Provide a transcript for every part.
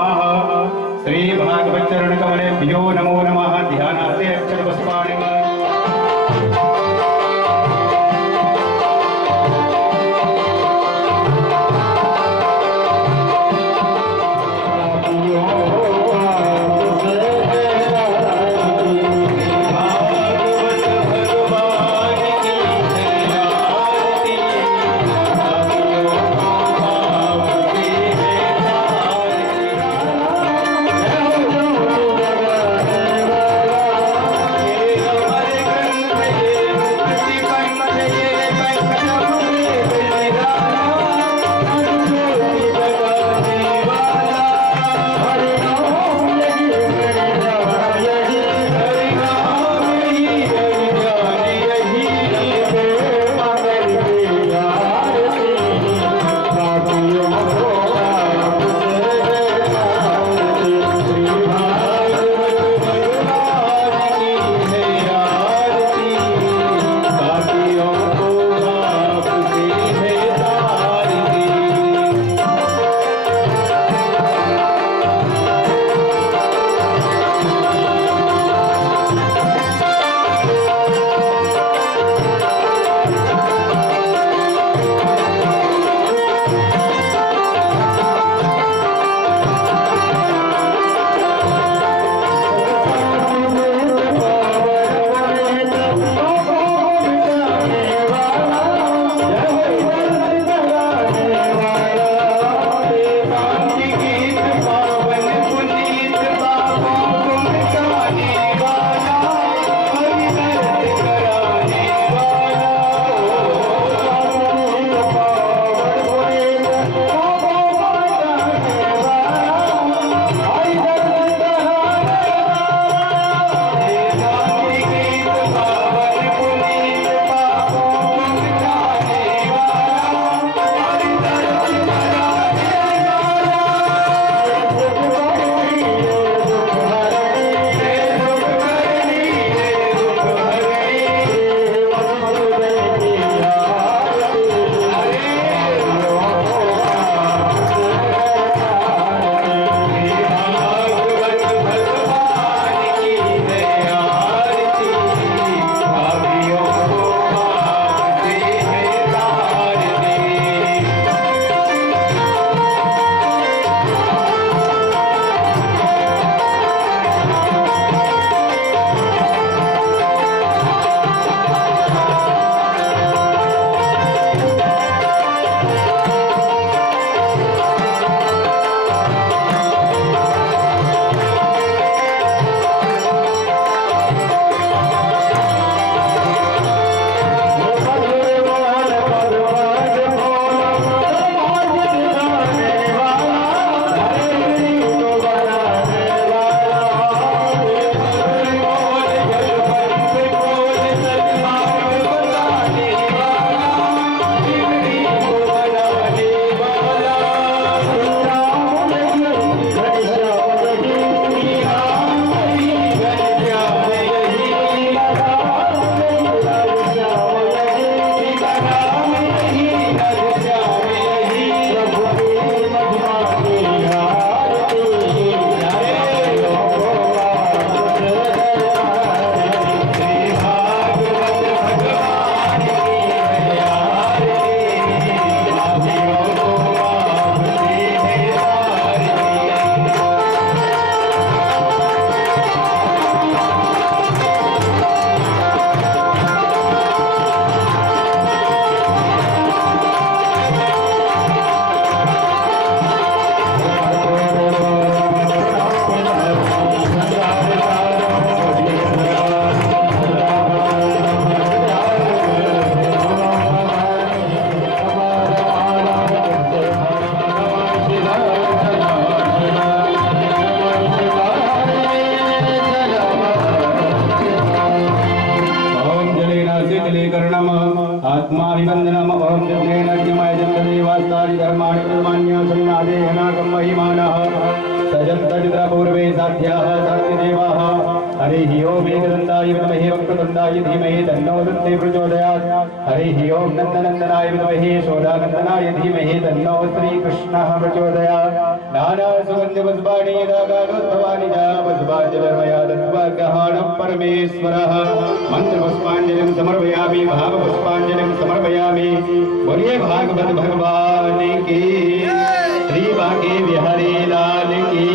नमः। श्री भागवत चरण कमलेभ्यो नमो नमः। ध्यानार्थे अक्षर पुष्पाणि हरिः ओम एकदन्ताय विद्महे वक्रतुण्डाय धीमहि तन्नो दन्ति प्रचोदयात्। हरिः ओम नन्दनन्दनाय विद्महे शोधानन्दनाय धीमहि तन्नो श्रीकृष्णः प्रचोदयात्। नाना सुगंधि पुष्पाणि यदा कालोद्भवानि च पुष्पाञ्जलिर्मया दत्त्वा गृहाणः परमेश्वरः मंत्रपुष्पाञ्जलिं समर्पयामि भावपुष्पाञ्जलिं समर्पयामि। बोलिए भागवत भगवान की श्री बांके बिहारी लाल की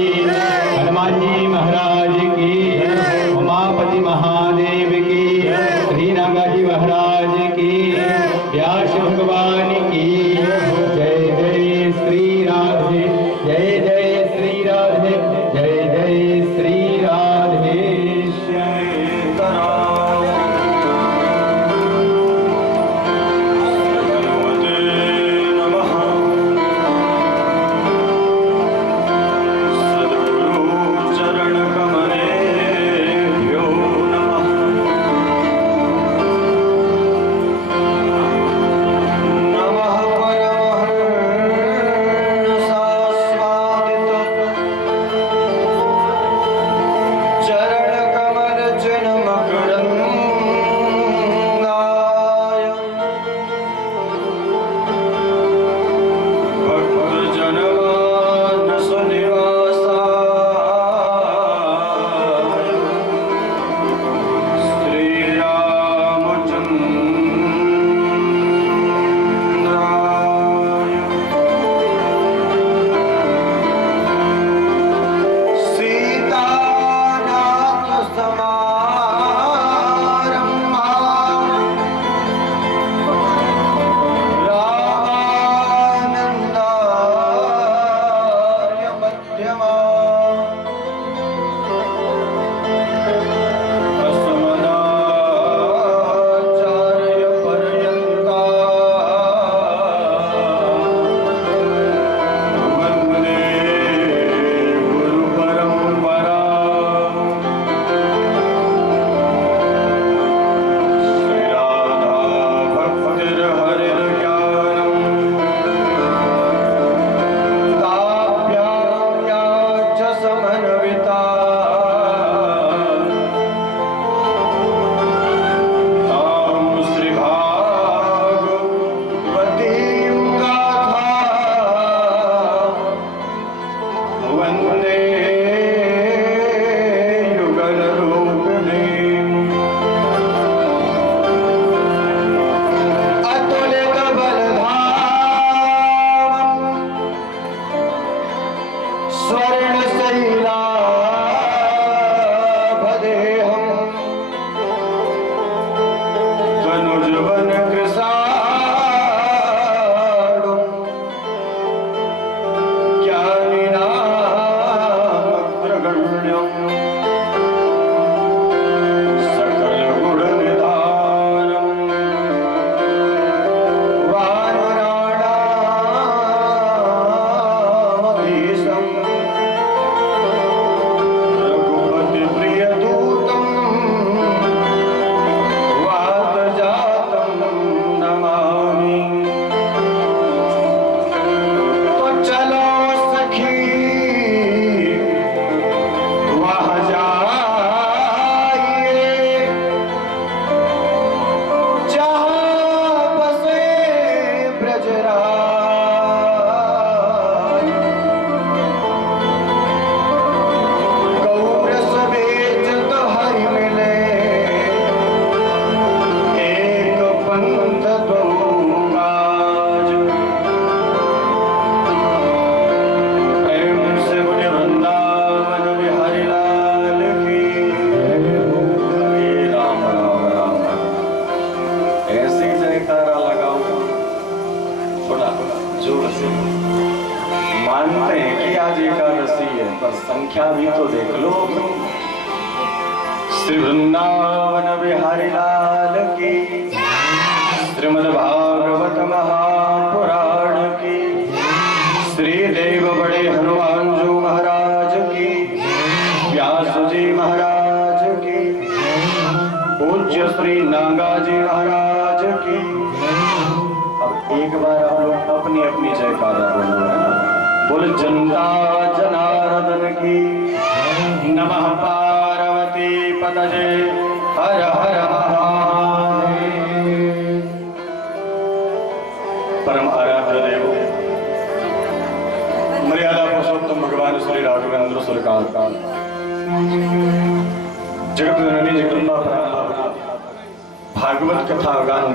हनुमान जी महाराज की उमापति महादेव की श्री नागाजी महाराज की व्यास भगवान की जय जय श्री राधे जय जय श्री राधे जय जय श्री राधे मानते हैं कि आज एकादशी है, पर संख्या भी तो देख लो। श्री वृंदावन बिहारी लाल की, श्रीमद् भागवत महापुराण की, श्री देव बड़े हनुमान जी महाराज की, व्यास जी महाराज की, पूज्य श्री नागाजी महाराज की। अब एक बार आप लोग अपनी अपनी जयकारा बोलो, बोल जनता जनार्दन की। नमः पार्वती पतये हर हर महादेव। परम आराध्य देव मर्यादा पुरुषोत्तम राघवेंद्र सरकार का जगत जननी जगदम्बा भागवत कथा गान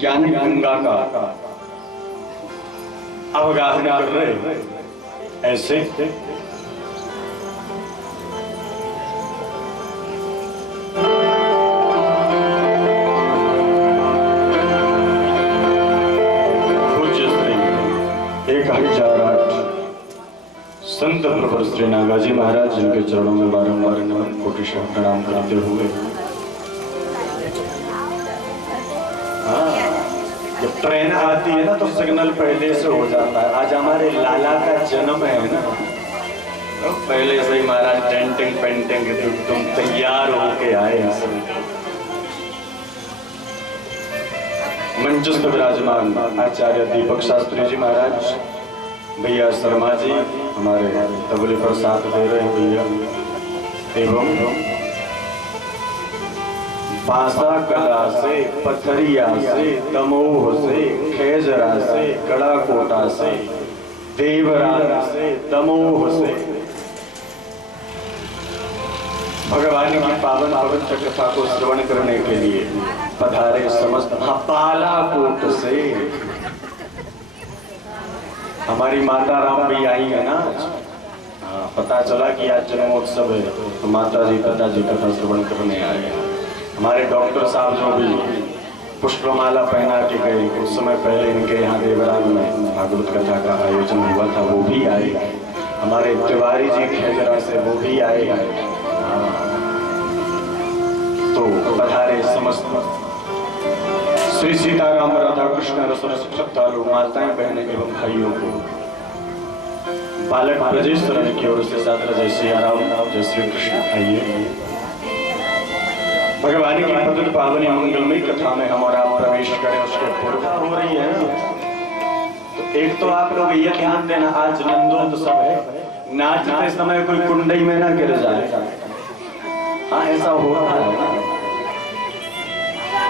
ज्ञान गंगा का अवगाहन कर रहे ऐसे संत प्रवर श्री नागाजी महाराज जिनके चरणों में बारंबार नमन कोटिशः प्रणाम करते हुए जब ट्रेन आती है ना तो सिग्नल पहले से हो जाता है। आज हमारे लाला का जन्म है ना, तो पहले से ही महाराज डेंटिंग पेंटिंग तुम तैयार होके आए हैं। मंचस्थ विराजमान आचार्य दीपक शास्त्री जी महाराज, भैया शर्मा जी हमारे तबले पर साथ दे रहे हैं भैया, एवं बांसा कला से, पथरिया से, दमोह से, खेजरा से, गड़ाकोटा से, देवरान से, दमोह से भगवान की पावन पवित्र कथा को श्रवण करने के लिए पधारे समस्त बालाकोट से हमारी माता राम भी आई है ना। पता चला कि आज जन्मोत्सव है तो माता जी पिताजी कथा श्रवण करने आए हैं। हमारे डॉक्टर साहब जो भी पुष्पमाला पहना के गए, कुछ समय पहले इनके यहाँ देवरान में भागवत कथा का आयोजन हुआ था, वो भी आए। हमारे तिवारी जी खेजरा से वो भी आए। तो पधारे समस्त श्री सीताराम राधा कृष्ण रसरस श्रद्धालु माताएं बहनें एवं भाइयों को बालक ब्रजेश की ओर से सादर जय श्री राम जय श्री कृष्ण। आइए भगवान की पवित्र पावनी मंगलमयी कथा में हम और आप प्रवेश करें, उसके पूर्व हो रही है। तो एक तो आप लोग ये ध्यान देना, आज नंदोत्सव है, नाचते समय कोई कुंडई में ना गिर जाए। हाँ ऐसा होता है।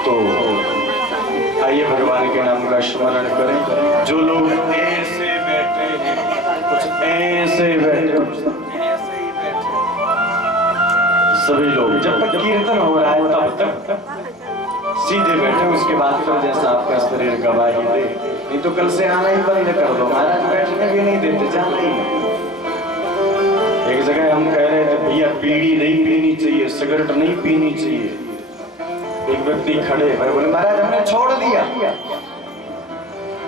तो आइए भगवान के नाम का स्मरण करें। जो लोग ऐसे बैठे हैं, कुछ ऐसे बैठे, सभी लोग जब तक कीर्तन हो रहा है तब तक सीधे बैठे, उसके बाद फिर जैसा आपका शरीर गवाही दे। नहीं तो कल से आना ही बंद कर दो, महाराज बैठने भी नहीं देते, जाना ही नहीं। एक जगह हम कह रहे थे भैया बीड़ी नहीं पीनी चाहिए, सिगरेट नहीं पीनी चाहिए। एक व्यक्ति खड़े भाई बोले महाराज हमने छोड़ दिया।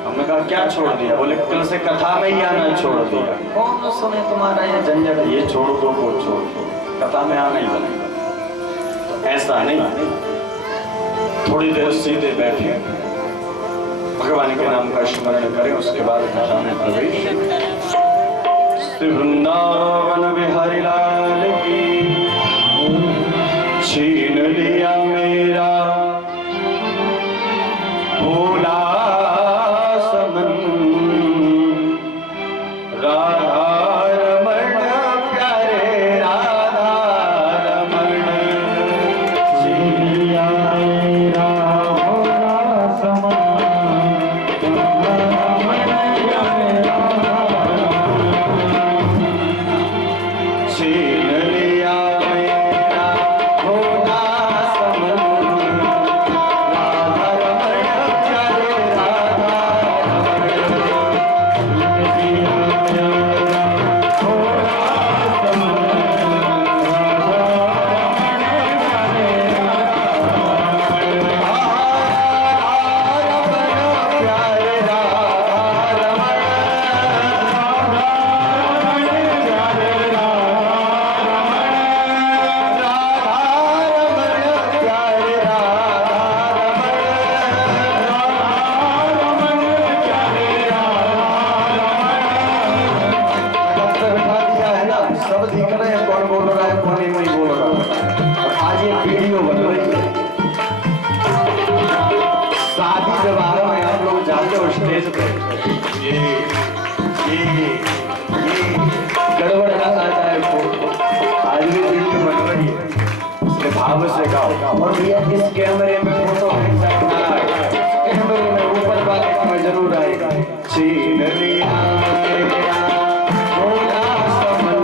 हमने कहा क्या छोड़ दिया? बोले कल से कथा में ही आना छोड़ दिया। कौन सुने तुम्हारा ये झंझट, ये छोड़ दो वो छोड़ दो, कथा में आना ही बनेगा। तो ऐसा नहीं, थोड़ी देर सीधे बैठे भगवान के नाम का स्मरण करें, उसके बाद कथा में प्रवेश। श्री वृंदावन बिहारी लाल की छीन लिया मेरा भोला समन, राधा रमण प्यारे राधा रमण, छीन लिया मेरा भोला समन, छीन लिया गड़बड़ ना आ जाए आज भी वीडियो बन रही है, इसके भाव से गाओ। और भैया इस कैमरे में फोटो कैमरे में ऊपर बात में जरूर आएगा। छीन लिया मेरा भोला समन,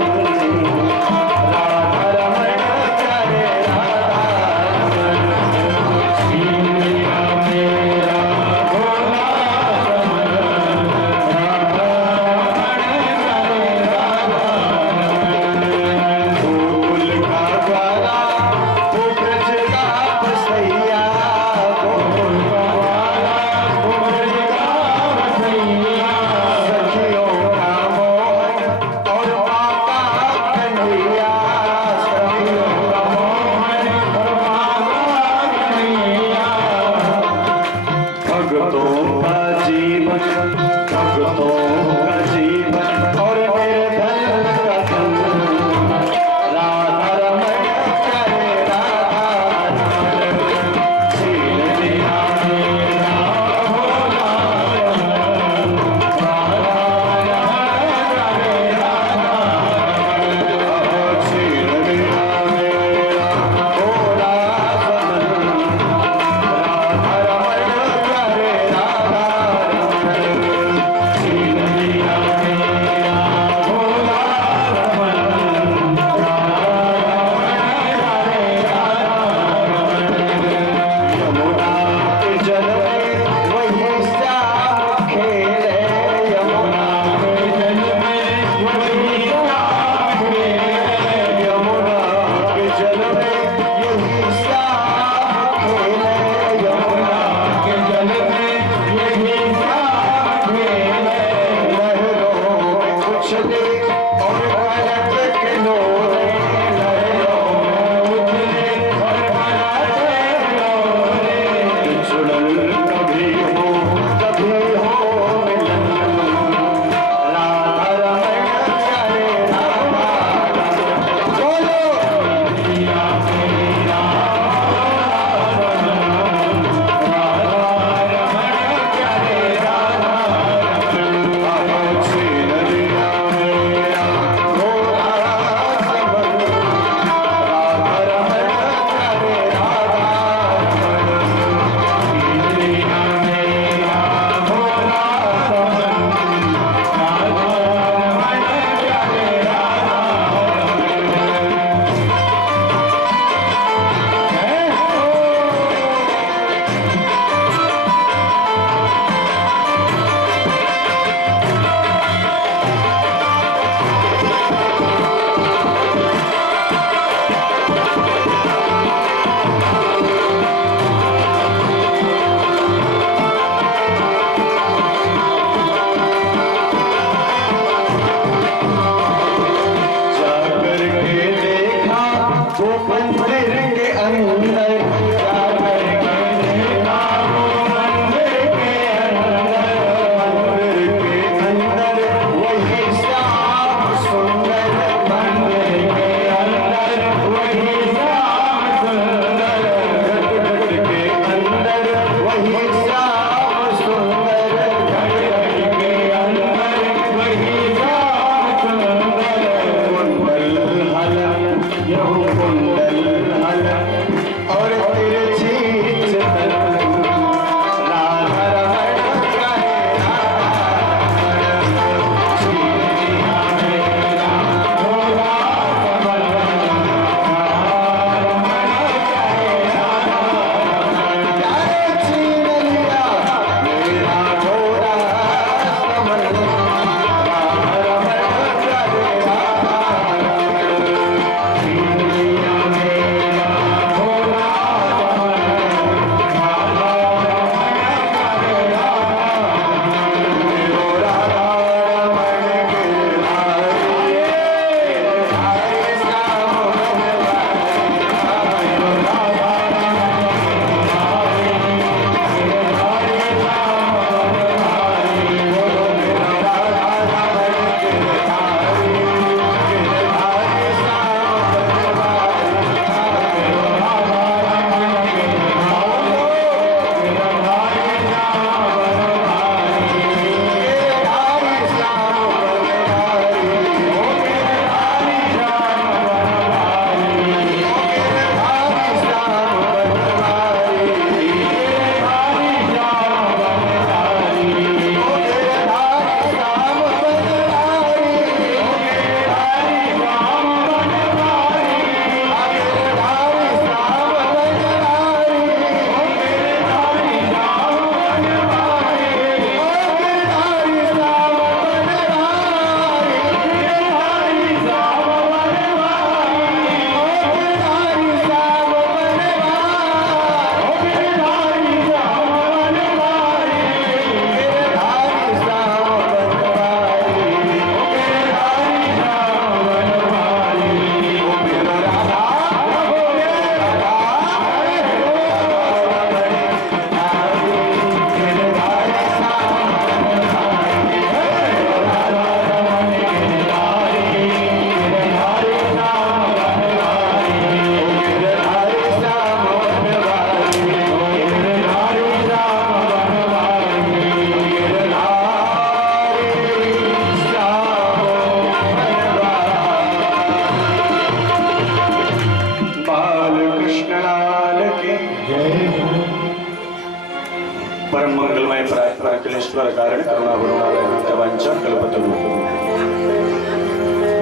परम मंगलमय पराकलेश्वर कारण करुणा वरुणालय वांछा कल्पतरु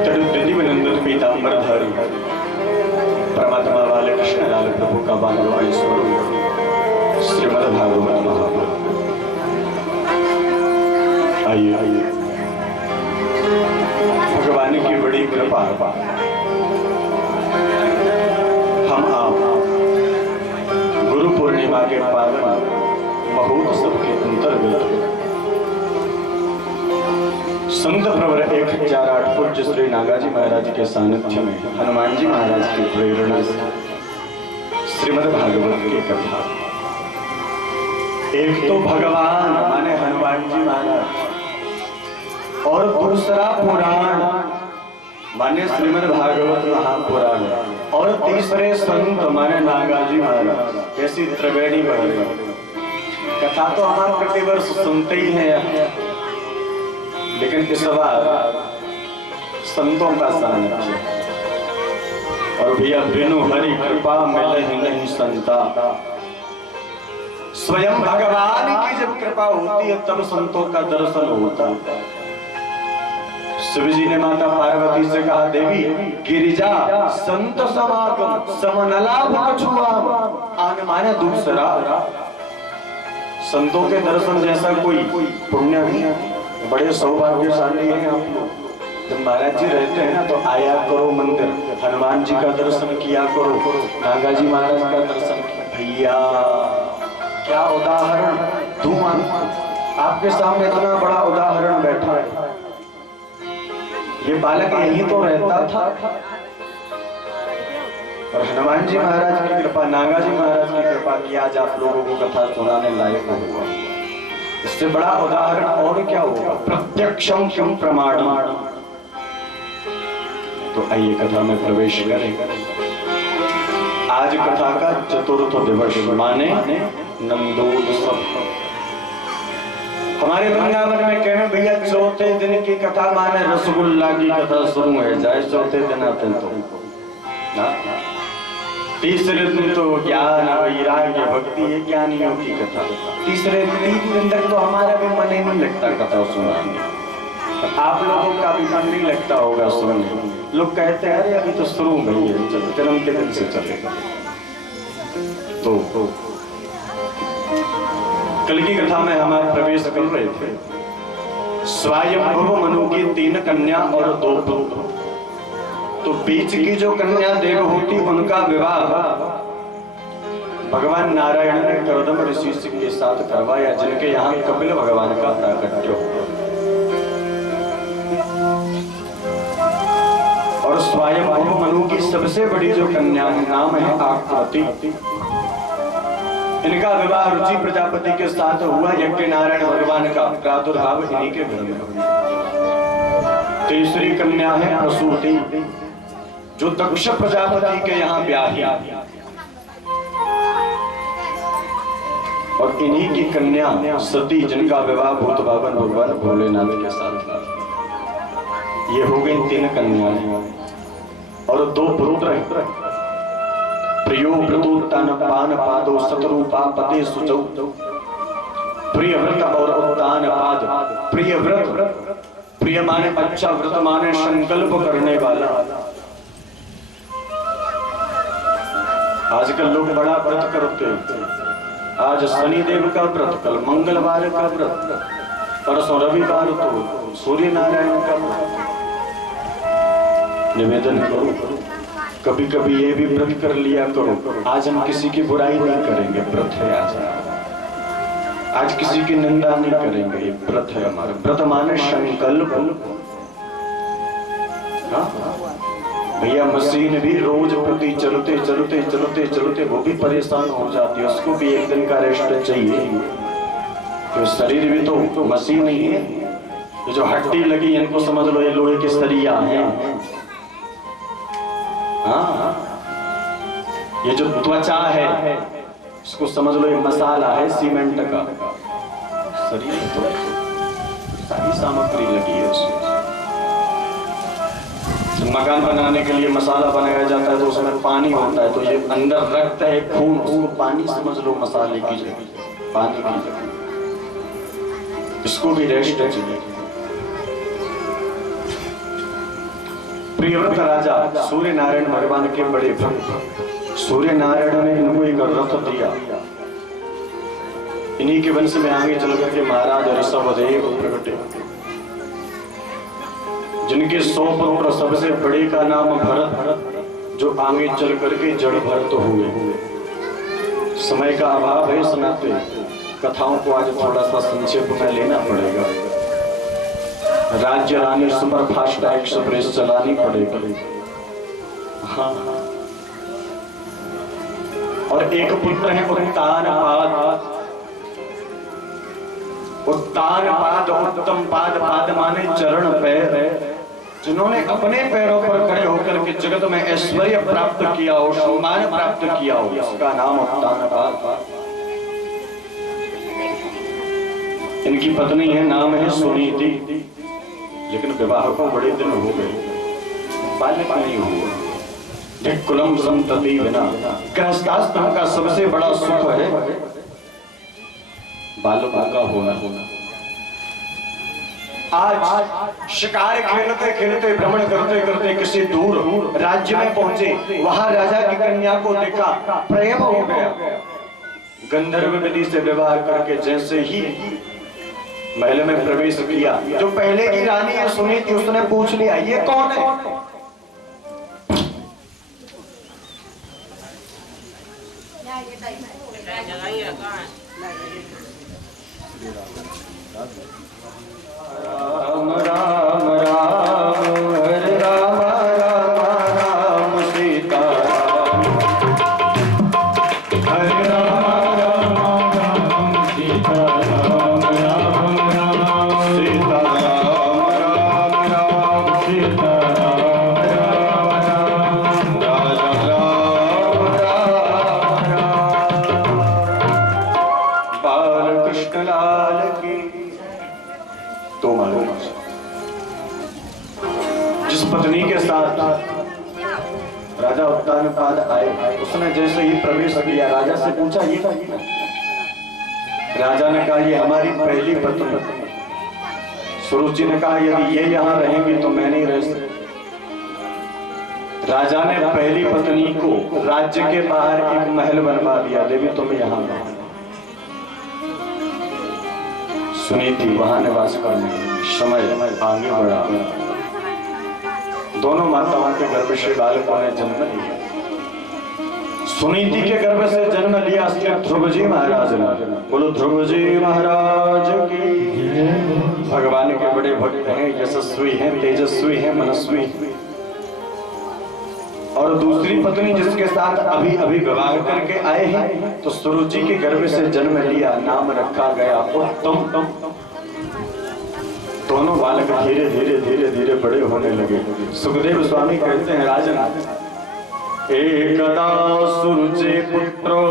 तरुद्दीप नंदन पीतांबर धारी परमात्मा वाले कृष्ण लाल प्रभु का बालवाई स्वरूप श्रीमद् भागवत महापुराण। आइए भगवान की बड़ी कृपा हम आप गुरु पूर्णिमा के पावन महोत्सव के अंतर्गत संत प्रवर 1008 पूज्य श्री नागाजी महाराज के सानिध्य में हनुमान जी महाराज की प्रेरणा से श्रीमद् भागवत की कथा। एक तो भगवान माने हनुमान जी महाराज और दूसरा पुराण माने श्रीमद् भागवत महापुराण और तीसरे संत माने नागाजी महाराज। कैसी त्रिवेणी बन गई। कथा तो हम प्रतिवर्ष सुनते ही हैं, लेकिन इस बार संतों का सानिध्य और भैया बिनु हरि कृपा मिले ही नहीं संता। स्वयं भगवान की जब कृपा होती है तब संतों का दर्शन होता है। शिव जी ने माता पार्वती से कहा, देवी गिरिजा संत समागम समनलाभ कछुआ आन माने दूसरा। संतों के दर्शन जैसा कोई पुण्य नहीं। बड़े सौभाग्यशाली हैं आप लोग। जब महाराज जी रहते हैं ना तो आया करो मंदिर, हनुमान जी का दर्शन किया करो, नागाजी महाराज का दर्शन किया। भैया क्या उदाहरण दूं आपके सामने, इतना बड़ा उदाहरण बैठा है। ये बालक यही तो रहता था और हनुमान जी महाराज की कृपा, नागाजी महाराज की कृपा की आज आप लोगों को कथा सुनाने लायक हुआ। इससे बड़ा उदाहरण और क्या होगा। प्रत्यक्षम क्षम प्रमाणम। तो आइए कथा में प्रवेश करें। आज कथा का चतुर्थ दिवस माने नंदोत्सव। हमारे वृंदावन में कहें भैया चौथे दिन की कथा माने रसगुल्ला की कथा शुरू है जाए। चौथे दिन आते तो ना, तीसरे दिन तो ज्ञान वैराग्य भक्ति ये ज्ञानियों की कथा। तीसरे 3 दिन तक तो हमारा भी मन ही नहीं लगता कथा सुनाने। आप लोगों का भी मन नहीं लगता होगा सुनने। लोग कहते हैं अरे अभी तो शुरू नहीं है, जन्म के दिन से चलेगा। तो कल की कथा में हम प्रवेश कर रहे थे। स्वयंभुव मनु की 3 कन्या और 2 पुत्र। तो बीच की जो कन्या देवहूति उनका विवाह भगवान नारायण ने करदम ऋषि के साथ करवाया, जिनके यहाँ कपिल भगवान का प्राकट्य हुआ। और स्वयंभुव मनु की सबसे बड़ी जो कन्या है नाम है आकृति। इनका विवाह रुचि प्रजापति के साथ हुआ। यज्ञ नारायण भगवान का प्रादुर्भाव इन्हीं के घर में हुआ। तीसरी कन्या है प्रसूति, जो दक्ष प्रजापति के यहाँ ब्याही। और इन्हीं की कन्या सती, जिनका विवाह भूत भावन भगवान भोलेनाथ के साथ हुआ। ये हो गई 3 कन्याएं और 2 पुत्र। प्रियो व्रतोत्तान पान पादो शतरूपा पते सुचौ। प्रिय व्रत और उत्तान पाद। प्रिय व्रत, प्रिय माने अच्छा, व्रत माने संकल्प करने वाला। आजकल लोग बड़ा व्रत करते हैं। आज शनिदेव का व्रत, कल मंगलवार का व्रत, परसों रविवार तो सूर्य नारायण का व्रत। निवेदन करो कभी कभी ये भी व्रत कर लिया करो। आज हम किसी की बुराई नहीं करेंगे, व्रत है आज किसी की निंदा नहीं करेंगे, ये व्रत है हमारा। व्रत माने संकल्प। भैया मशीन भी रोज प्रति चलते चलते चलते चलते वो भी परेशान हो जाती है, उसको भी एक दिन का रेस्ट चाहिए। तो शरीर भी तो मशीन ही है। ये जो हड्डी लगी इनको समझ लो ये लोहे के सरिया हैं। हाँ, ये जो त्वचा है इसको समझ लो ये मसाला है सीमेंट का। शरीर तो सारी सामग्री लगी है उसमें। मकान बनाने के लिए मसाला बनाया जाता है तो उसमें पानी होता है, तो ये अंदर रक्त है, खून, उसको पानी समझ लो मसाले की जगह, पानी की जगह। इसको भी रेस्ट चाहिए। प्रियव्रत राजा सूर्य नारायण भगवान के बड़े भक्त, सूर्य नारायण ने इनको एक रथ दिया। इन्हीं के वंश में आगे चल करके महाराज ऋषभदेव प्रकटे, जिनके 100 पुत्र सबसे बड़े का नाम भरत, जो आगे चल करके जड़ भरत हुए। समय का अभाव है, सुनाते कथाओं को आज थोड़ा सा संक्षेप में लेना पड़ेगा। राज्य रानी सुपर फास्ट एक्सप्रेस चलानी पड़ेगी। हाँ, और एक पुत्र है उत्तानपाद। उत्तानपाद उत्तम पाद, पाद माने चरण पैर, जिन्होंने अपने पैरों पर खड़े होकर के जगत में ऐश्वर्य प्राप्त किया हो, सम्मान प्राप्त किया हो, उसका नाम उत्तानपाद। इनकी पत्नी है, नाम है सुनीति, लेकिन विवाह को बड़े दिन हो गए, बालक नहीं हुआ। कुलम संतति बिना, गृहस्थाश्रम का सबसे बड़ा सुख है बालकों का होना। आज शिकार खेलते खेलते, भ्रमण करते करते किसी दूर राज्य में पहुंचे, वहां राजा की कन्या को देखा, प्रेम हो गया। गंधर्व विधि से विवाह करके जैसे ही महल में प्रवेश किया, जो पहले की रानी है सुनीति, उसने पूछ लिया ये कौन है? राम राम राम हरे राम राम राम सीता हरे राम राम राम सीता राम राम राम सीता राम राम राम सीता राम राम राम राजा राम राम राम। बाल कृष्ण लाल की तो मालूम, जिस पत्नी के साथ राजा उत्तानपाद आए, उसने जैसे ही प्रवेश किया, राजा से पूछा ये क्या? राजा ने कहा ये हमारी पहली पत्नी। सुरुचि ने कहा यदि ये यहाँ रहेंगी तो मैं नहीं रह सकती। राजा ने पहली पत्नी को राज्य के बाहर एक महल बनवा दिया, देवी तुम यहाँ रहो। सुनीति वहां निवास करने, समय आगे बढ़ा, दोनों माताओं के गर्भ से बालकों ने जन्म लिया। सुनीति के गर्भ से जन्म लिया ध्रुव जी महाराज ने। बोलो ध्रुव जी महाराज की। भगवान के बड़े भक्त हैं, यशस्वी हैं, तेजस्वी हैं, मनस्वी। और दूसरी पत्नी जिसके साथ अभी अभी विवाह करके आए हैं, तो सुरुचि के गर्भ से जन्म लिया, नाम रखा गया उत्तम। दोनों बालक धीरे धीरे धीरे धीरे बड़े होने लगे। सुखदेव स्वामी कहते हैं राजन, एकदा सुरुचि पुत्रो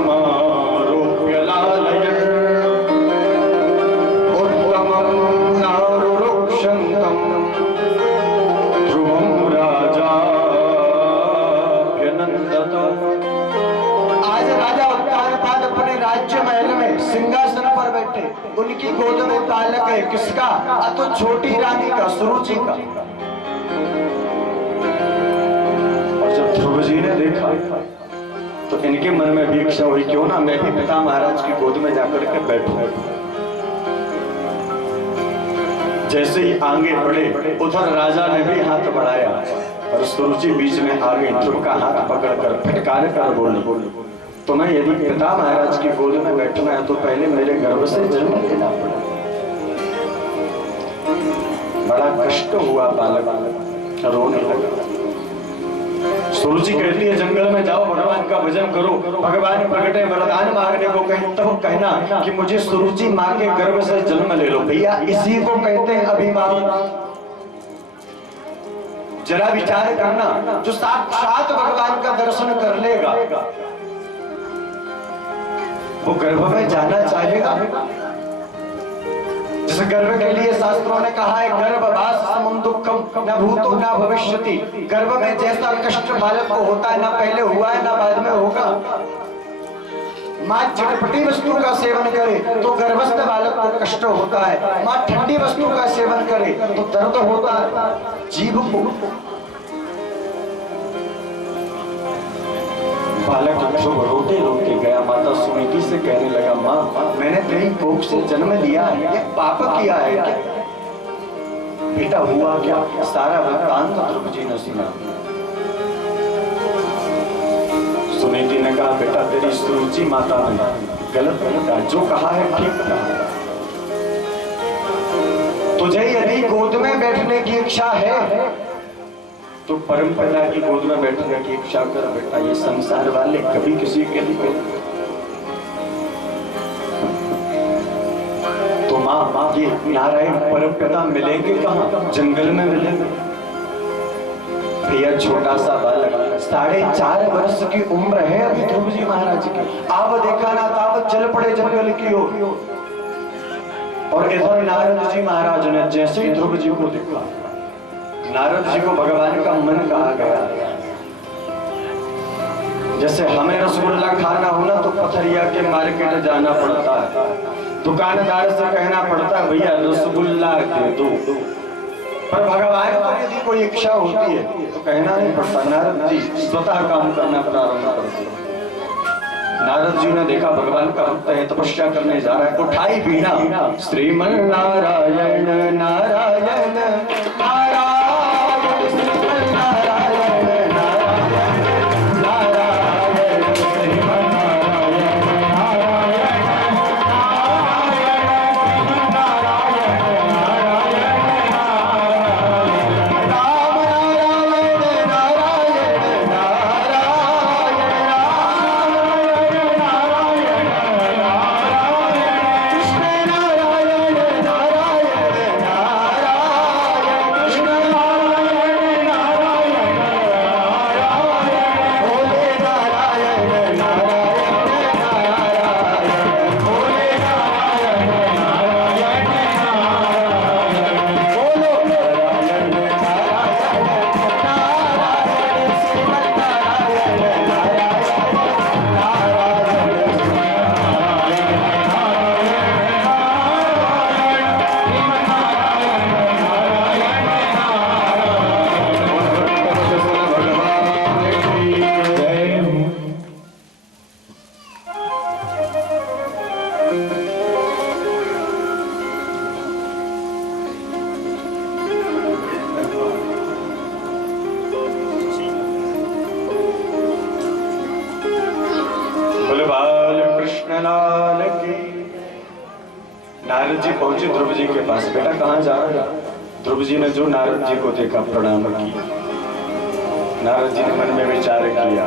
मंगमारोप्य लालयन् उत्तमं नारुरुक्षन्तम् ध्रुवं राजा व्यनन्दत। आज राजा उत्तानपाद अपने राज्य महल में सिंहासन पर बैठे, उनकी गोद में बालक है, किसका? तो छोटी रानी का, सुरुचि का। और जब ध्रुव जी ने देखा तो इनके मन में भी इच्छा हुई, क्यों ना मैं भी पिता महाराज की गोद में जाकर के बैठूं। जैसे ही आगे बढ़े, उधर राजा ने भी हाथ बढ़ाया और सुरुचि बीच में आ गई। ध्रुव का हाथ पकड़कर फटकार कर बोली, तो मैं यदि पिता महाराज की गोद में बैठना है तो पहले मेरे गर्भ से जन्म लेना पड़ा। बड़ा कष्ट हुआ, बालक रोने लगा। सुरुचि कहती है जंगल में जाओ, भगवान का भजन करो। भगवान प्रकटे वरदान मांगने को कहीं, तब कहना कि मुझे सुरुचि मां के गर्भ से जन्म ले लो। भैया इसी को कहते हैं अभिमान। जरा विचार करना, जो साक्षात भगवान का दर्शन कर लेगा वो गर्भ में जाना चाहेगा। जिस गर्भ के लिए शास्त्रों ने कहा है गर्भवास समम दुखम न भूतो न भविष्यति। गर्भ में जैसा कष्ट बालक को होता है, ना पहले हुआ है ना बाद में होगा। माँ चटपटी वस्तु का सेवन करे तो गर्भस्थ बालक को कष्ट होता है, माँ ठंडी वस्तु का सेवन करे तो दर्द होता है जीभ को। बालक शुभ रोते रोते गया, माता सुनीति से कहने लगा, माँ मैंने तेरी कोख से जन्म लिया है, ये पाप किया है क्या? बेटा हुआ क्या? सारा वृत्तांत ध्रुव जी ने सुना। सुनीति ने कहा, बेटा तेरी सुरुचि माता ने गलत नहीं कहा, जो कहा है ठीक कहा। तुझे यदि गोद में बैठने की इच्छा है तो परम पिता की गोद में बैठने की इच्छा कर बेटा। ये संसार वाले कभी किसी के लिए तो माँ ये नारायण परम पिता मिलेंगे कहाँ? जंगल में मिलेंगे। भैया छोटा सा बालक 4.5 वर्ष की उम्र है अभी ध्रुव जी महाराज की। आव देखा ना ताव चल पड़े जंगल की ओर। और इधर नारद जी महाराज ने जैसे ही ध्रुव जी को देखा, नारद जी को भगवान का मन कहा गया। जैसे हमें रसगुल्ला खाना हो ना तो पथरिया के मार्केट जाना पड़ता है, दुकानदार से कहना पड़ता है भैया रसगुल्ला दे दो। पर भगवान को यदि कोई इच्छा होती है तो कहना नहीं पड़ता, नारद जी स्वतः काम करना प्रारंभ कर दिया। नारद जी ने देखा भगवान का भक्त है, तपस्या करने जा रहा है, उठाई बीना, श्रीमन नारायण नारायण नारायण श्रीमन नारायण नारायण नारायण श्रीमन नारायण नारायण नारायण नारायण नारायण राम नारायण नारायण लाल की। नारद जी पहुंचे ध्रुव जी के पास, बेटा कहाँ जा रहे हो? ध्रुव जी ने जो नारद जी को देखा प्रणाम किया। नारद जी ने मन में विचार किया,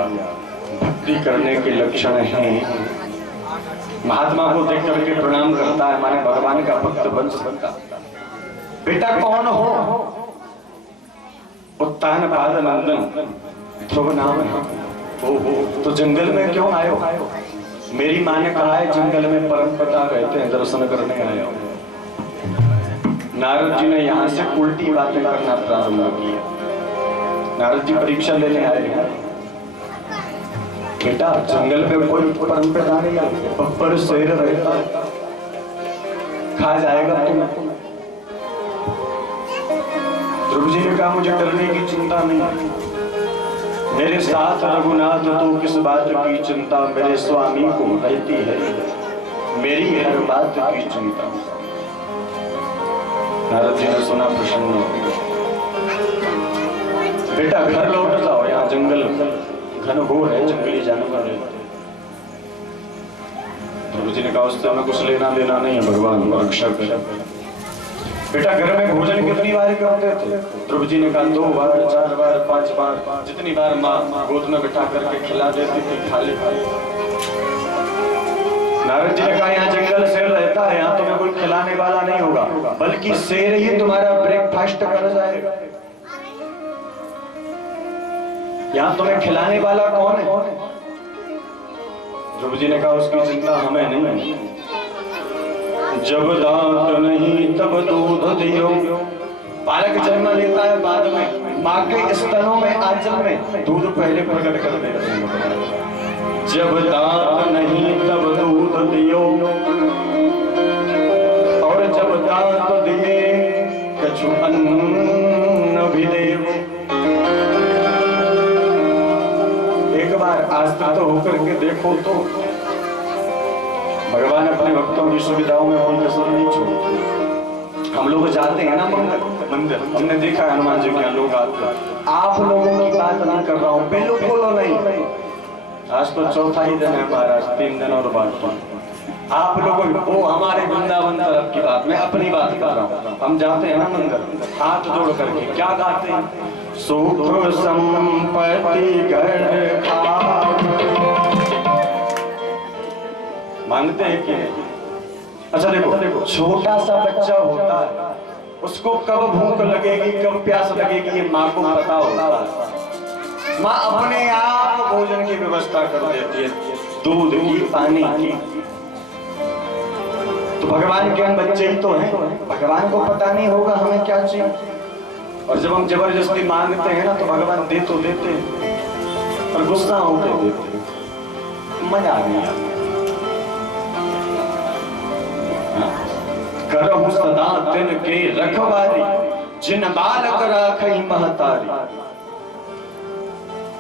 भक्ति करने के लक्षण हैं, महात्मा को देख करके प्रणाम करता है माने भगवान का भक्त बन सकता। बेटा कौन हो? उत्तान पाद नंदन ध्रुव नाम है। ओहो, तो जंगल में क्यों आए हो? मेरी माँ ने कहा है जंगल में परम पिता रहते हैं, दर्शन करने आया हूं। नारद जी ने यहाँ से उल्टी बातें करना प्रारंभ किया। नारद जी परीक्षा लेने आए हैं, बेटा जंगल में कोई परम पिता नहीं है, बब्बर शेर रहता है, खा जाएगा तुम। ध्रुव जी ने कहा मुझे डरने की चिंता नहीं, मेरे साथ रघुनाथ तो किस बात की चिंता, मेरे स्वामी को रहती है मेरी हर बात की चिंता। नारद जी ने सुना, प्रसन्न हो गए। बेटा घर लौट जाओ, यहाँ जंगल घनघोर है, जंगली जानवर है। ध्रुव जी ने कहा उससे हमें कुछ लेना देना नहीं है, भगवान रक्षा करे। बेटा घर में भोजन कितनी बार करते थे? ध्रुव जी ने कहा 2 बार, 4 बार, 5 बार, जितनी बार माँ गोद में बिठा करके खिला देती थी खा ले। नारद जी ने कहा यहाँ जंगल शेर रहता है, यहाँ तुम्हें कोई खिलाने वाला नहीं होगा, बल्कि शेर ही तुम्हारा ब्रेकफास्ट कर जाएगा। यहाँ तुम्हें खिलाने वाला कौन है? ध्रुव जी ने कहा उसकी चिंता हमें नहीं, जब दांत नहीं तब दूध दियो। बालक जन्म लेता है बाद में, माँ के स्तनों में आंचल में दूध पहले प्रकट कर देते हैं। जब दांत नहीं तब दूध दियो, और जब दांत दिए कछु अन्न भी देव। एक बार आस्था तो होकर के देखो तो भगवान अपने भक्तों की सुविधाओं में कोई कसर नहीं छोड़ते। हम लोग जाते हैं ना मंदिर, हमने देखा हनुमान जी के लोग आते हैं। आप लोगों की बात नहीं कर रहा हूँ, बिल्कुल नहीं। आज तो चौथा ही दिन है महाराज, 3 दिन और बाद आप लोगों वो हमारे वृंदावन तरफ की बात, मैं अपनी बात कर रहा हूँ। हम जाते हैं ना मंदिर, हाथ जोड़ करके क्या गाते हैं? सुख संपत्ति घर मांगते हैं कि नहीं? अच्छा देखो, छोटा सा बच्चा होता है, उसको कब भूख लगेगी कब प्यास लगेगी ये माँ को पता होता है। माँ अपने आप भोजन की व्यवस्था कर देती है, दूध की, पानी की। तो भगवान के हम बच्चे ही तो हैं, भगवान को पता नहीं होगा हमें क्या चाहिए। और जब हम जबरदस्ती मांगते हैं ना तो भगवान दे तो देते हैं और गुस्सा होते देते हैं, मजा आ गया। करहु सदा दिन के रखवारी, जिन बालक राखई महतारी।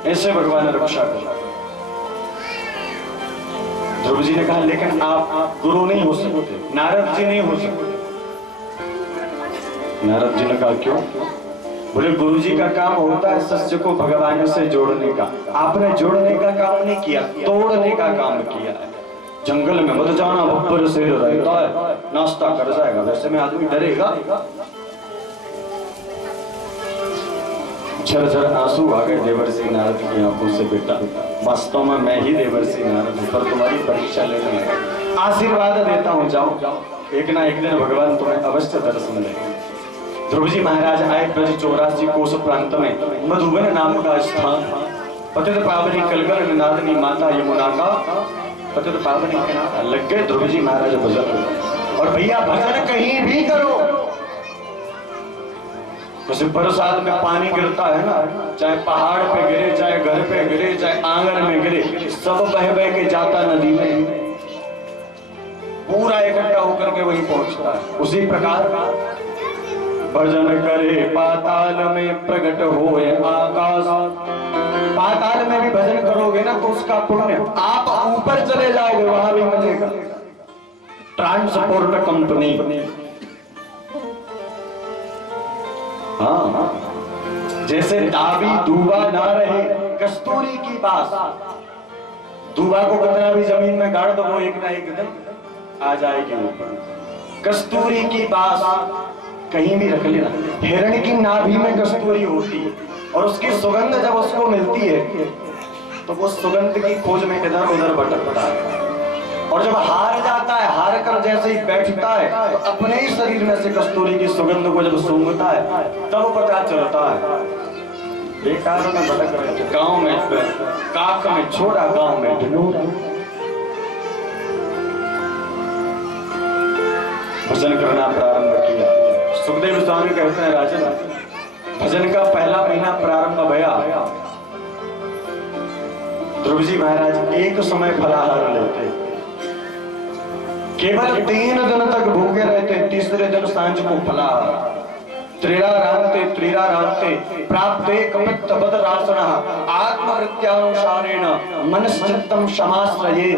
ऐसे भगवान रक्षा कर। ध्रुव जी ने कहा लेकिन आप गुरु नहीं हो सकते, नारद जी नहीं हो सकते। नारद जी ने कहा क्यों? बोले गुरु जी का काम होता है शिष्य को भगवान से जोड़ने का, आपने जोड़ने का काम नहीं किया, तोड़ने का काम किया है। जंगल में मत जाना, ऊपर से रहता है, नाश्ता कर जाएगा, वैसे में आदमी डरेगा। झरझर आंसू आ गए देवर्षि नारद की आंखों से, बेटा वास्तव में मैं ही देवर्षि नारद हूं, पर तुम्हारी परीक्षा लेने में आशीर्वाद देता हूं, जाओ एक ना एक दिन भगवान तुम्हें अवश्य दर्शन देंगे। ध्रुव जी महाराज आए ब्रज 84 कोस प्रांत में मधुबन नाम का स्थान, पतित पावनी कलकल निनादनी माता यमुना का पतित पावनी के नाम लग गए ध्रुव जी महाराज भजन। और भैया भजन कहीं भी करो, जैसे बरसात में पानी गिरता है ना, चाहे पहाड़ पे गिरे, चाहे घर पे गिरे, चाहे आंगन में गिरे, सब बह बह के जाता नदी में, पूरा इकट्ठा होकर के वहीं पहुंचता है। उसी प्रकार भजन करे पाताल में प्रकट होए आकाश। पाताल में भी भजन करोगे ना तो उसका पुण्य, आप ऊपर चले जाओगे वहां भी मिलेगा। ट्रांसपोर्ट कंपनी, हाँ जैसे दाबी दूबा ना रहे कस्तूरी की बास, दूबा को कितना भी जमीन में गाड़ दो वो एक ना एक दिन आ जाएगी ऊपर। कस्तूरी की बास कहीं भी रख लेना, हिरण की नाभि में कस्तूरी होती है और उसकी सुगंध जब उसको मिलती है तो वो सुगंध की खोज में इधर उधर भटकता है, और जब हार जाता है, हार कर जैसे ही बैठता है तो अपने ही शरीर में से कस्तूरी की सुगंध को जब सूंघता है तब पता चलता है बेकार में भटक रहे थे, गांव में काक में छोड़ा, गांव में ढूंढा। भजन करना प्रारंभ किया। सुखदेव स्वामी कहते हैं राजन, भजन का पहला महीना प्रारंभ भया, ध्रुव जी महाराज एक समय फलाहार लेते, केवल 3 दिन तक भूखे रहते, तीसरे दिन सांझ को फलाहार। त्रिरारांते प्राप्ते कपित्त बदरासनः आत्मवृत्त्यानुसारेण मनश्चित्तं क्षमाश्रये।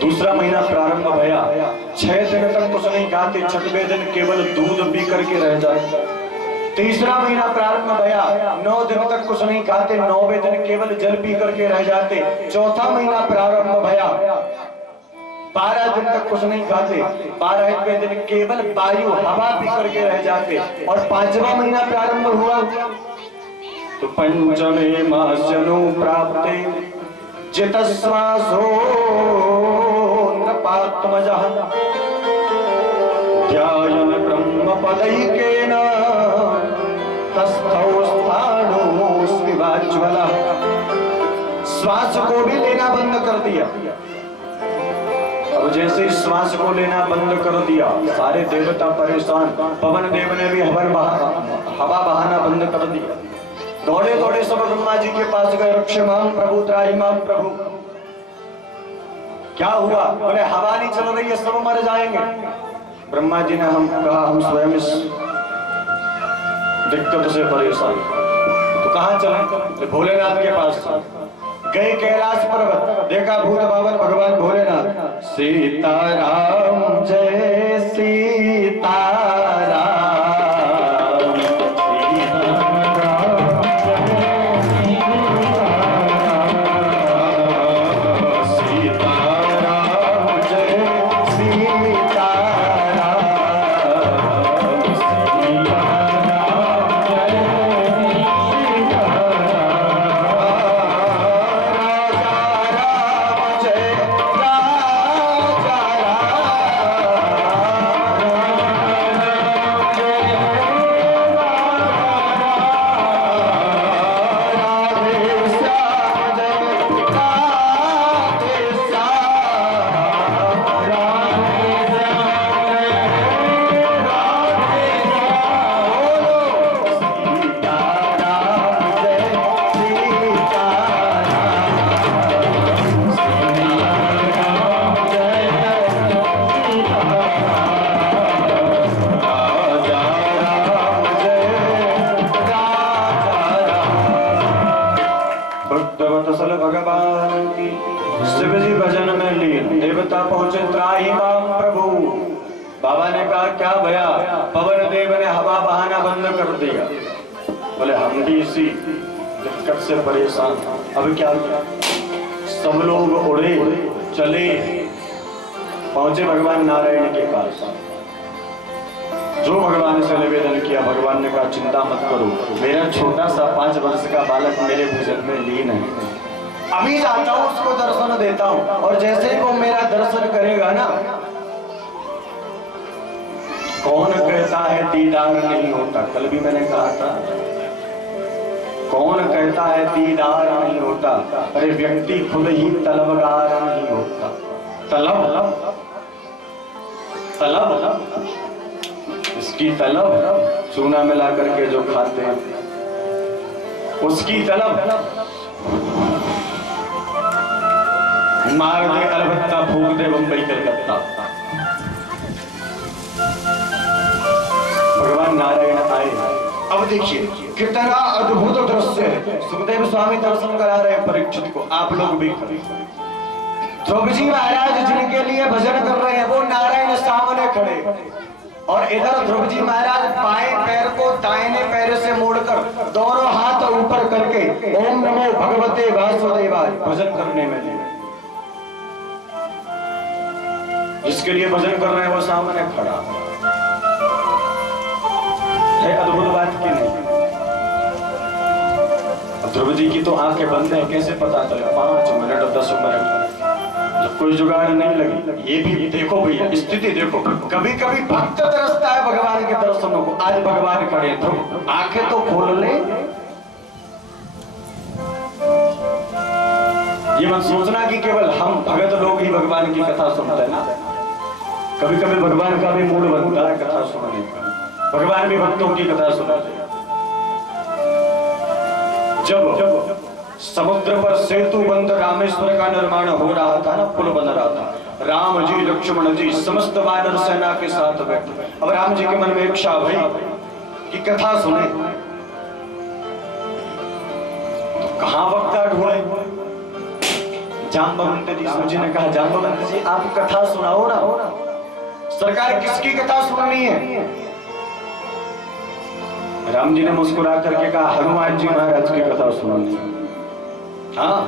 दूसरा महीना प्रारंभ भया, 6 दिन तक कुछ नहीं खाते, 6वें दिन केवल दूध पी करके रह जाते। तीसरा महीना प्रारंभ भया, 9 दिन तक कुछ नहीं खाते, 9वें दिन केवल जल पी करके रह जाते। चौथा महीना प्रारंभ भया, 12 दिन तक कुछ नहीं खाते, 12वें दिन केवल वायु हवा पी करके रह जाते। और 5वां महीना प्रारंभ हुआ तो पंचमे मासनु प्राप्ते जितश्वासो नृपात्मजः ध्यायन् ब्रह्मपदैकेन तस्थौ स्थाणु शिवाज्वलः। श्वास को भी लेना बंद कर दिया, और जैसे ही श्वास को लेना बंद कर दिया सारे देवता परेशान। पवन देव ने भी हवा बहाना बंद कर दिया। दौड़े दौड़े सब ब्रह्मा जी के पास गए, रक्षमाम प्रभु त्राहिमाम प्रभु। क्या हुआ? बोले हवा नहीं चल रही है, सब मर जाएंगे। ब्रह्मा जी ने कहा हम स्वयं इस दिक्कत से परेशान। तो कहां चले? भोलेनाथ के पास गए। कैलाश पर्वत देखा, भूत बाबन भगवान भोलेनाथ। सीताराम जय सीताराम, भगवान की शिव जी भजन में लीन। देवता पहुंचे, त्राहिमाम प्रभु। बाबा ने कहा क्या भया? पवन देव ने हवा बहाना बंद कर दिया। बोले हम भी इसी दिक्कत से परेशान, अब क्या? सब लोग उड़े चले, पहुंचे भगवान नारायण के पास। जो भगवान से निवेदन किया, भगवान ने कहा चिंता मत करो, मेरा छोटा सा 5 वर्ष का बालक मेरे भजन में लीन है। अभी जाता हूं, उसको दर्शन देता हूं, और जैसे ही वो मेरा दर्शन करेगा ना, कौन कहता है दीदार नहीं होता? कल भी मैंने कहा था, कौन कहता है दीदार नहीं होता? अरे व्यक्ति खुद ही तलबगार नहीं होता। तलब तलब इसकी तलब चूना मिला करके जो खाते हैं, उसकी तलब मार दे अलबत्ता, फूक दे बंबई कलकत्ता। भगवान नारायण आए। अब देखिए कितना अद्भुत दृश्य है। सुखदेव स्वामी दर्शन करा रहे हैं परीक्षित को, आप लोग भी खड़े। ध्रुव जी महाराज जिनके लिए भजन कर रहे हैं, वो नारायण सामने खड़े, और इधर ध्रुव जी महाराज बाएं पैर को दाहिने पैर से मोड़कर दोनों हाथ ऊपर करके ओम नमो भगवते वासुदेवाय भजन करने में लगे। जिसके लिए भजन कर रहे हैं वो सामने खड़ा है। अद्भुत बात की नहीं? ध्रुव जी की तो आंखें बंद है, कैसे पता चले? 5 मिनट 10 मिनट जब कोई जुगाड़ नहीं लगी। ये भी देखो भैया, स्थिति देखो। कभी कभी भक्त तरसता है भगवान के दर्शनों को। आज भगवान खड़े, ध्रुव आंखें तो खोल ले। ये मत सोचना कि केवल हम भगत लोग ही भगवान की कथा सुनते हैं ना। कभी कभी भगवान का भी मूड बनता है कथा सुनने का। भगवान भी भक्तों की कथा सुनाते हैं। जब समुद्र पर सेतु बंद रामेश्वर का निर्माण हो रहा था ना, पुल बन रहा था, राम जी लक्ष्मण जी समस्त वानर सेना के साथ बैठे। अब राम जी के मन में इच्छा भई कि कथा सुने, तो कहां वक्ता ढूंढे? जाम्बवंत जी ने कहा, जाम्बवंत जी आप कथा सुनाओ ना। सरकार किसकी कथा सुननी है? राम जी ने मुस्कुरा करके कहा, हनुमान जी महाराज की कथा सुनानी है। हाँ,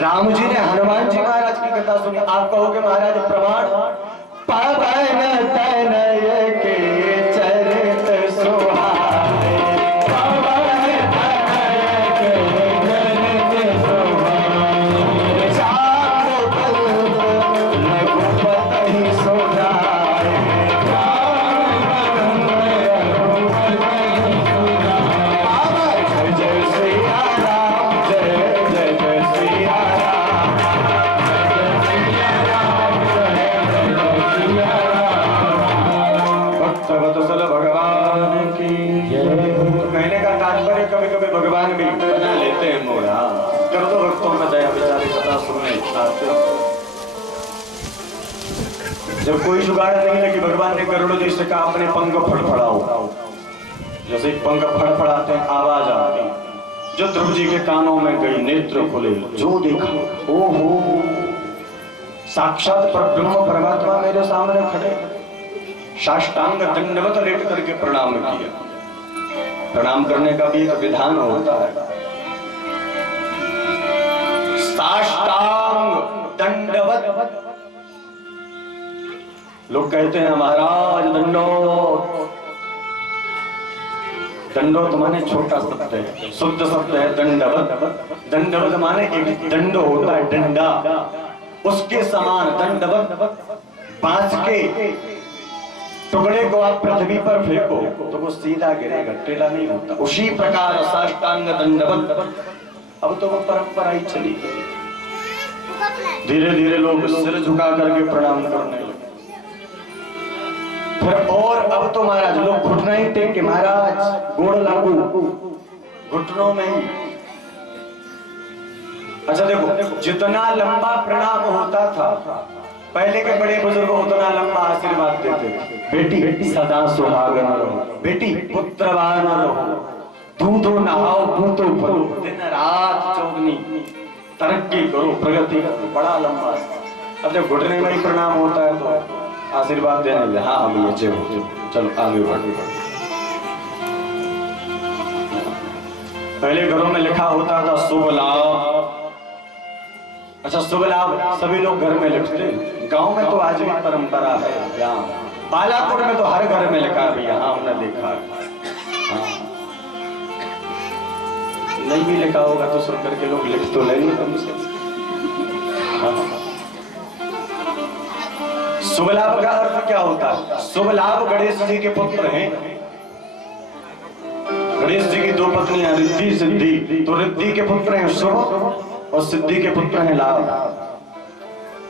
राम जी ने हनुमान जी महाराज की कथा सुनी। आप कहोगे महाराज प्रमाण? पावन तनय के चरित सुहाए, पावन तनय के चरित सुहाए, चांद बल्ब रघुपति सुनाए, चांद बल्ब रघुपति सुनाए। जय जय श्री राम, जय जय जय श्री राम, जय जय श्री राम, जय जय श्री राम। कभी कभी भगवान भी बना लेते हैं मोरा। कर दो भक्तों में दया, बेचारी कथा सुनने आते हो। जब कोई जुगाड़ नहीं लगी, भगवान ने गरुड़ जी से कहा अपने पंख फड़फड़ाओ। जैसे पंख फड़फड़ाते हैं आवाज आती, जो ध्रुव जी के कानों में गई, नेत्र खुले, जो देखा ओहो साक्षात परब्रह्म परमात्मा मेरे सामने खड़े। साष्टांग दंडवत लेट करके प्रणाम किया। प्रणाम करने का भी एक विधान होता है। साष्टांग दंडवत। लोग कहते हैं महाराज दंडोत। दंडोत माने छोटा शब्द है, शुद्ध शब्द है दंडवत। दंडवत माने एक दंड होता है, डंडा, उसके समान दंडवत। बांस के टुकड़े को आप पृथ्वी पर फेंको तो वो सीधा गिरेगा, टेढ़ा नहीं होता। उसी प्रकार साष्टांग दंडवत। अब तो वो परंपरा ही चली गई। धीरे धीरे लोग सिर झुका करके प्रणाम करने लगे। फिर और अब तो महाराज लोग घुटना ही टेके, महाराज गोड़ लागू, घुटनों में ही। अच्छा देखो, जितना लंबा प्रणाम होता था पहले के बड़े बुजुर्ग उतना लंबा आशीर्वाद देते। बेटी सदा सुहागन रहो, बेटी पुत्रवान रहो, दूधो नहाओ पूतो भरो, दिन रात चौगनी तरक्की करो, प्रगति करो। बड़ा लंबा। अब जब घुटने में ही प्रणाम होता है तो आशीर्वाद देने लगे, हाँ हम ये हो, चलो आगे बढ़ो। पहले घरों में लिखा होता था शुभ लाभ। अच्छा शुभ लाभ सभी लोग घर में लिखते, गांव में तो आज भी परंपरा है। यहाँ बालापुर में तो हर घर में लिखा है भैया, हाँ हमने देखा है। हाँ। नहीं भी लिखा होगा तो सुन करके लोग लिख तो लेंगे तुमसे। शुभ लाभ का अर्थ क्या होता है? शुभ लाभ गणेश जी के पुत्र हैं। गणेश जी की दो पत्नियां रिद्धि सिद्धि, तो रिद्धि के पुत्र हैं शुभ और सिद्धि के पुत्र हैं लाभ।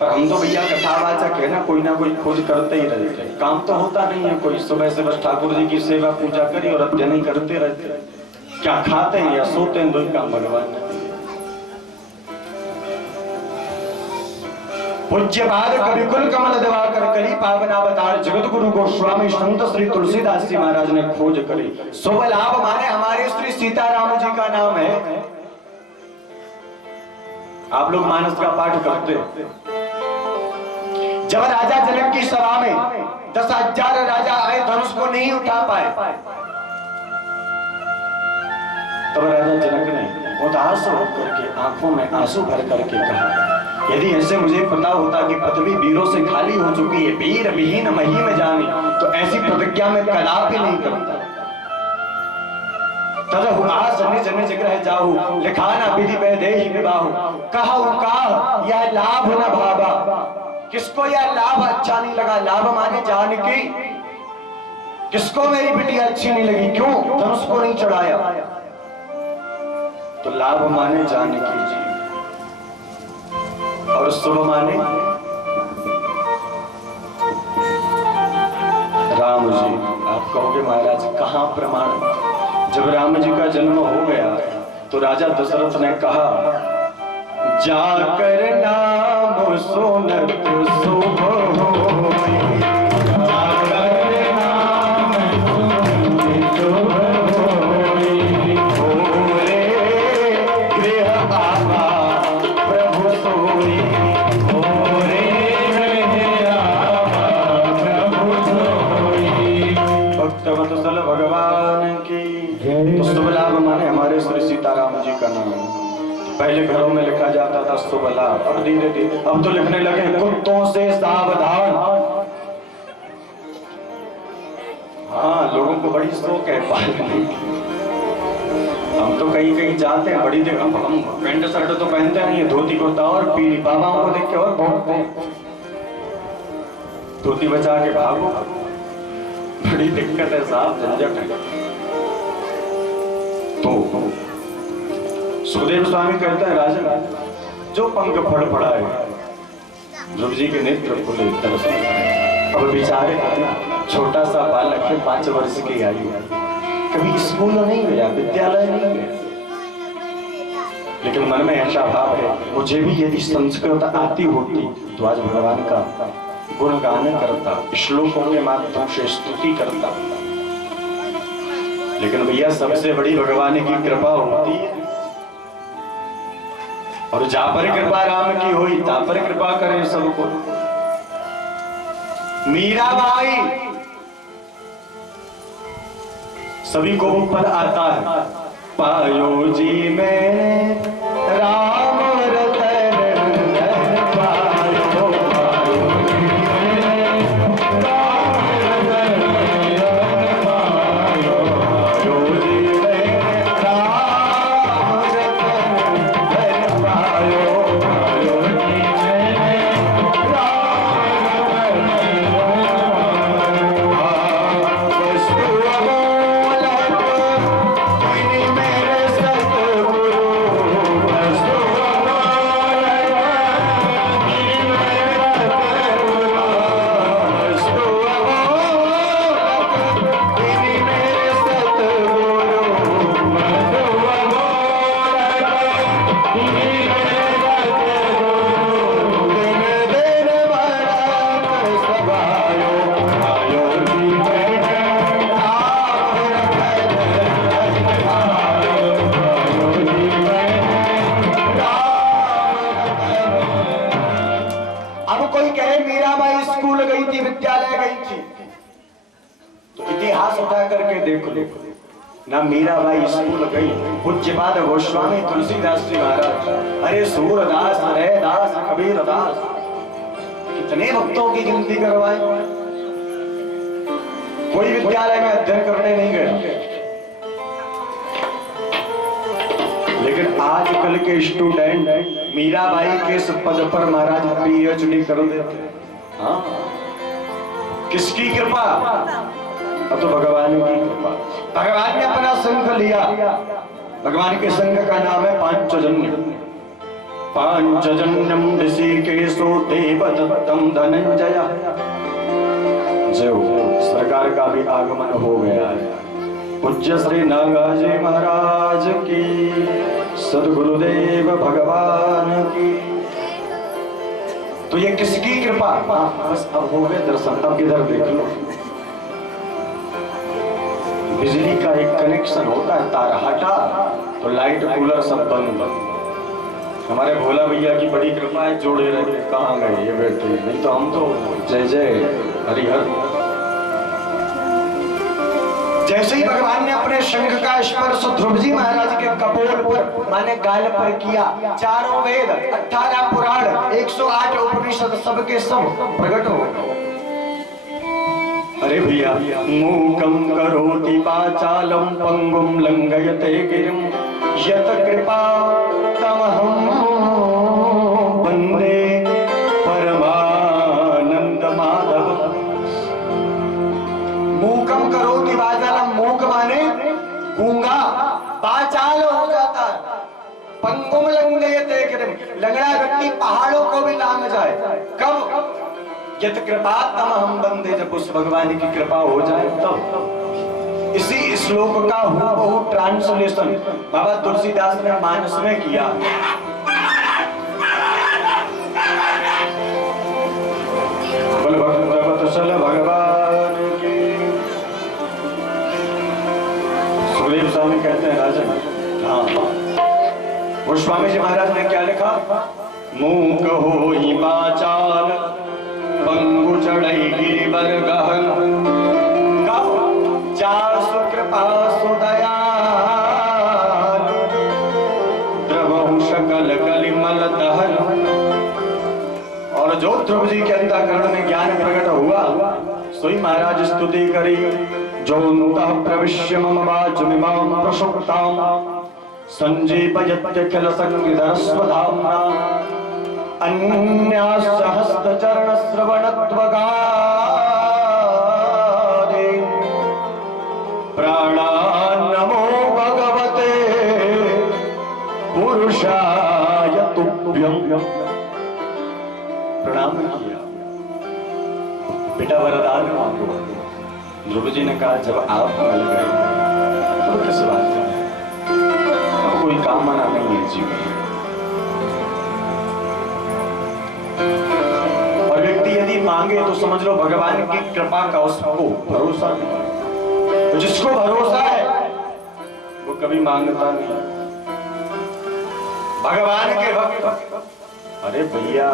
पर हम तो भैया कथावाचक है ना कोई खोज करते ही रहते हैं। काम तो होता नहीं है कोई, सुबह से बस ठाकुर जी की सेवा पूजा करी और अध्ययन ही करते रहते हैं। क्या खाते हैं या सोते हैं, दो काम भगवान ने। पूज्य पाद कवि कुल कमल दिवाकर करी पावन अवतार जगत गुरु गोस्वामी संत श्री तुलसीदास जी महाराज ने खोज करी। शुभ लाभ माने हमारे श्री सीताराम जी का नाम है। आप लोग मानस का पाठ करते हो। जब राजा जनक की सभा में 10,000 राजा आए, धनुष को नहीं उठा पाए, तब राजा जनक ने उदास होकर के आंखों में आंसू भर करके कहा, यदि ऐसे मुझे पता होता कि पृथ्वी वीरों से खाली हो चुकी है, वीर विहीन मही में जाने, तो ऐसी प्रतिज्ञा में कदापि नहीं करता। तदहु आस निज निज ग्रह जाहु, लिखाना विधि वैदेही विवाहु। कहु काह यह लाभ न भावा। किसको यह लाभ अच्छा नहीं लगा? लाभ माने जानकी। किसको मेरी बिटिया अच्छी नहीं लगी? क्यों धनुष को नहीं चढ़ाया? तो लाभ माने जानकी जी और शुभ माने राम जी। आप कहोगे महाराज कहां प्रमाण? जब राम जी का जन्म हो गया तो राजा दशरथ ने कहा, जाकर नाम सुनत शुभ होई, जाकर नाम सुनत शुभ होई, भोरे गृह आवा प्रभु सोई, भोरे गृह आवा प्रभु सोई। भक्त वत्सल भगवान की। तो शुभ लाभ माने हमारे श्री सीताराम जी का नाम। पहले घरों में लिखा जाता था शुभ लाभ, अब धीरे धीरे अब तो लिखने लगे कुत्तों से सावधान। हाँ लोगों को बड़ी शौक है पालने की। हम तो कहीं कहीं जाते हैं, बड़ी देख हम पैंट शर्ट तो पहनते नहीं है, धोती कुर्ता और पीली बाबाओं को देख के और भौंकते हैं, धोती बचा के भागो। बड़ी दिक्कत है साहब, झंझट है। तो सुखदेव स्वामी कहते हैं, राजा जो पंख फड़फड़ाए, ध्रुव जी के नेत्र खुले, दर्शन अब बेचारे छोटा सा बालक है, 5 वर्ष की आयु, कभी स्कूल नहीं गया, विद्यालय नहीं गया, लेकिन मन में ऐसा भाव है मुझे भी यदि संस्कृत आती होती तो आज भगवान का गुणगान करता, श्लोकों के माध्यम से स्तुति करता। लेकिन भैया सबसे बड़ी भगवान की कृपा होती है, और जा पर कृपा राम की होई ता पर कृपा करे सबको। मीराबाई, सभी को वो पद आता है, पायो जी में राम रतन धन पायो, पायो जी में राम रतन धन पायो, पायो जी में राम रतन धन पायो, पायो जी में राम रतन धन पायो। वस्तु अमोलक कोई मेरे सतगुरु, वस्तु अमोलक कोई मेरे सतगुरु, वस्तु अमोलक कोई मेरे सतगुरु, वस्तु अमोलक कोई मेरे सतगुरु। दिन दिन बड़ा कर सभायो, आयो जी मैंने राम रतन धन पायो, आयो जी मैंने राम रतन। अब कोई कहे मीराबाई स्कूल गई थी, विद्यालय गई थी, तो इतिहास उठा करके देख लो ना, मीराबाई स्कूल गई। पूज्यपाद गोस्वामी तुलसीदास जी महाराज, अरे सूरदास, रैदास, कबीरदास, कितने भक्तों की गिनती करवाई, कोई विद्यालय में अध्ययन करने नहीं गया। लेकिन आजकल के स्टूडेंट मीराबाई के इस पद पर महाराज पीएचडी कर देते। हाँ, किसकी कृपा? अब तो भगवान की कृपा। भगवान ने अपना संघ लिया, भगवान के संघ का नाम है पांचजन्य। पांचजन्यम ऋषिकेशो देवदत्तम धनंजय। जो सरकार का भी आगमन हो गया है। पूज्य श्री नागाजी महाराज की, सदगुरुदेव भगवान की। तो ये किसकी कृपा? बस अब हो गए दर्शन। अब इधर देख लो, बिजली का एक कनेक्शन होता है, तार हटा तो लाइट कूलर सब बंद। हमारे भोला भैया की बड़ी कृपा है, जोड़े रहे। कहाँ गए ये बेटे? नहीं तो हम तो जय जय हरिहर। जैसे ही भगवान ने अपने शंख का स्पर्श ध्रुव जी महाराज के कपोल पर माने गाल पर किया, चारों वेद, 18 पुराण, 108 उपनिषद सबके सब प्रकट हो गए। अरे भैया, मूकं करोति वाचालं पंगुं लंघयते गिरिं यत कृपा तमहं वन्दे परमानंद माधव। मूकं करोति वाचालं, मूक माने गूंगा, वाचाल हो जाता है। पंगुं लंघयते गिरिं, लंगड़ा व्यक्ति पहाड़ों को भी लांघ जाए। कब? यत कृपा तमहं वन्दे, जब उस भगवान की कृपा हो जाए तब। इसी श्लोक का हूबहू ट्रांसलेशन बाबा तुलसीदास ने मानस में किया। बलभद्रवत्सल भगवान की। सुखदेव स्वामी कहते हैं राजन, हाँ, गोस्वामी जी महाराज ने क्या लिखा? मूक होई वाचाल पंगु चढ़ई गिरिवर गहन, जासु कृपा सुदयाल, द्रवहु सकल कलिमल दहन। और जो ध्रुव जी के अंतःकरण में ज्ञान प्रकट हुआ, सोई महाराज स्तुति करी। जो अंतः प्रविश्य मम वाचमिमां प्रसुप्तां संजीवयत्यखिल शक्तिधरस्वधाम्ना, अन्यासहस्रचरण श्रवणत्वगादि प्राणान्नमो भगवते पुरुषाय तुभ्यं। प्रणाम किया, बेटा वरदान मांगो। ध्रुव जी ने कहा जब आप मिल गए अब किस बात का अब कोई कामना नहीं है जीवन में। और व्यक्ति यदि मांगे तो समझ लो भगवान की कृपा का उसको भरोसा नहीं। तो जिसको भरोसा है वो कभी मांगता नहीं। भगवान के भक्त, अरे भैया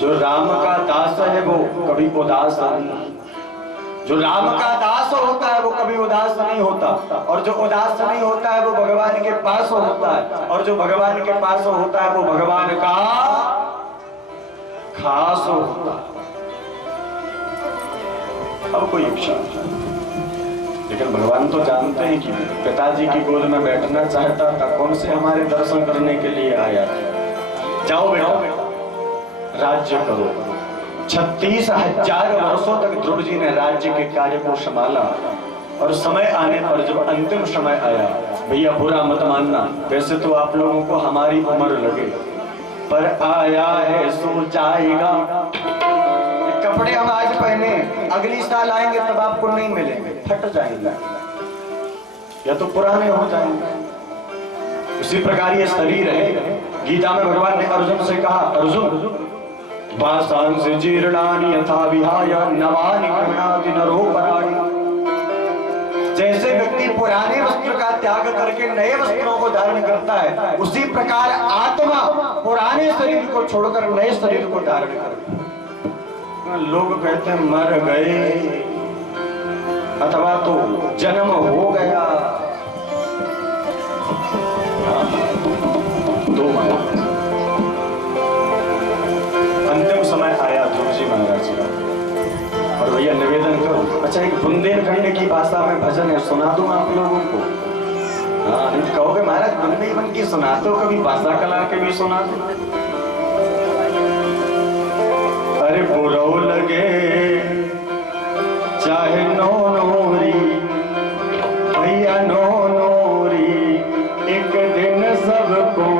जो राम का दास है वो कभी उदास नहीं। जो राम का दास होता है वो कभी उदास नहीं होता, और जो उदास नहीं होता है वो भगवान के पास होता है, और जो भगवान के पास होता है वो भगवान का खास होता है। अब कोई इच्छा, लेकिन भगवान तो जानते हैं कि पिताजी की गोद में बैठना चाहता था, कौन से हमारे दर्शन करने के लिए आया था। जाओ बेटा राज्य करो। 36,000 वर्षों तक ध्रुव जी ने राज्य के कार्य को संभाला, और समय आने पर जब अंतिम समय आया, भैया बुरा मत मानना, वैसे तो आप लोगों को हमारी उम्र लगे, पर आया है सो जाएगा। कपड़े हम आज पहने, अगली साल आएंगे तब आपको नहीं मिलेंगे, फट जाएंगे या तो पुराने हो जाएंगे। उसी प्रकार ये शरीर है। गीता में भगवान ने अर्जुन से कहा, अर्जुन वासांसि जीर्णानि यथा विहाय नवानि गृह्णाति नरोपराणि। जैसे व्यक्ति पुराने वस्त्र का त्याग करके नए वस्त्रों को धारण करता है, उसी प्रकार आत्मा पुराने शरीर को छोड़कर नए शरीर को धारण करती है। लोग कहते हैं मर गए अथवा तो जन्म हो गया, दो माया। अंतिम समय आया ध्रुव जी महाराज का, और भैया निवेदन करो, अच्छा एक बुंदेलखंड की भाषा में भजन है, सुना दूं आप लोगों को। हाँ नहीं कहोगे महाराज बुंदेलखंड की सुनाते हो, कभी भाषा कला के भी सुना दो। अरे बुरो लगे चाहे नो नोरी, भैया नो नोरी, एक दिन सबको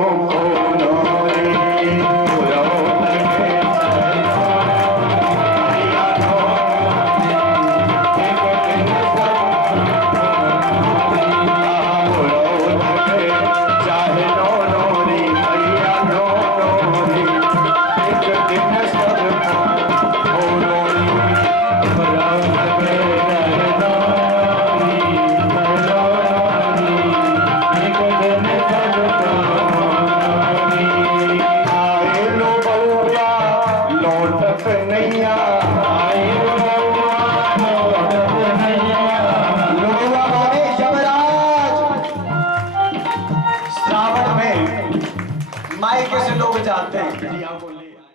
मायके से लोग जाते हैं।